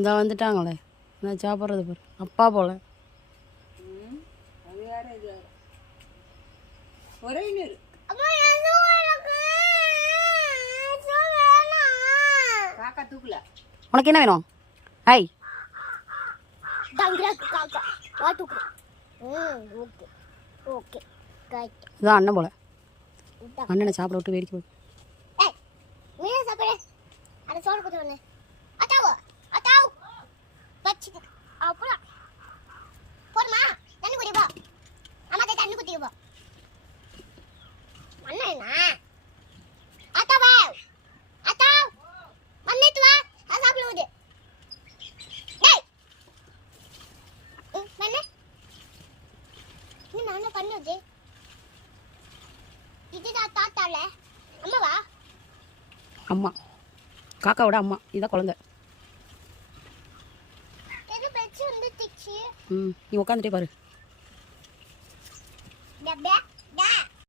இந்த வந்துட்டாங்களே நான் சாப்பிட்றது பாரு அப்பா போல அது வேற இது வேற ஒரே நீர் காக்கா தூக்கல உனக்கு என்ன வேணும் ஹாய் இதான் அண்ணன் போல அண்ணனை சாப்பிட விட்டு வேடிக்கை போகுது அம்மா காக்காவோட அம்மா இதுதான் குழந்தை நீ உட்காந்துட்டே பாரு